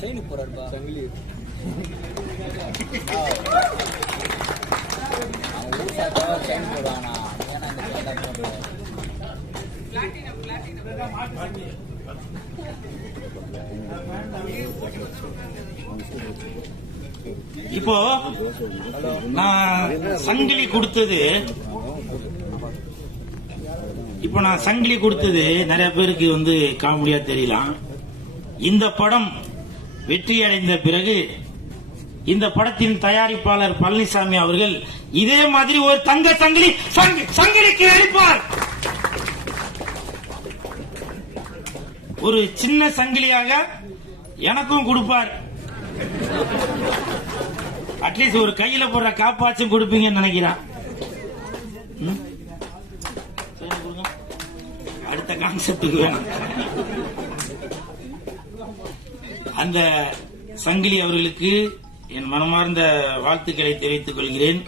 Chain போறாருப்பா சங்கிலி அவன் ஊர் சாத்தா செயின் போடுவானா ஏன்னா இந்த இப்போ நான் சங்கிலி கொடுத்தது நிறைய பேருக்கு வந்து காமெடியா தெரியலாம். இந்த படம் வெற்றி அடைந்த பிறகு இந்த படத்தின் தயாரிப்பாளர் பழனிசாமி அவர்கள் இதே மாதிரி ஒரு தங்க சங்கிலிக்கு அளிப்பார். ஒரு சின்ன சங்கிலியாக எனக்கும் கொடுப்பார். அட்லீஸ்ட் ஒரு கையில போடுற காப்பாச்சும் கொடுப்பீங்கன்னு நினைக்கிறான். அடுத்த கான்செப்டுக்கு வேணும். அந்த சங்கிலி அவர்களுக்கு என் மனமார்ந்த வாழ்த்துக்களை தெரிவித்துக் கொள்கிறேன்.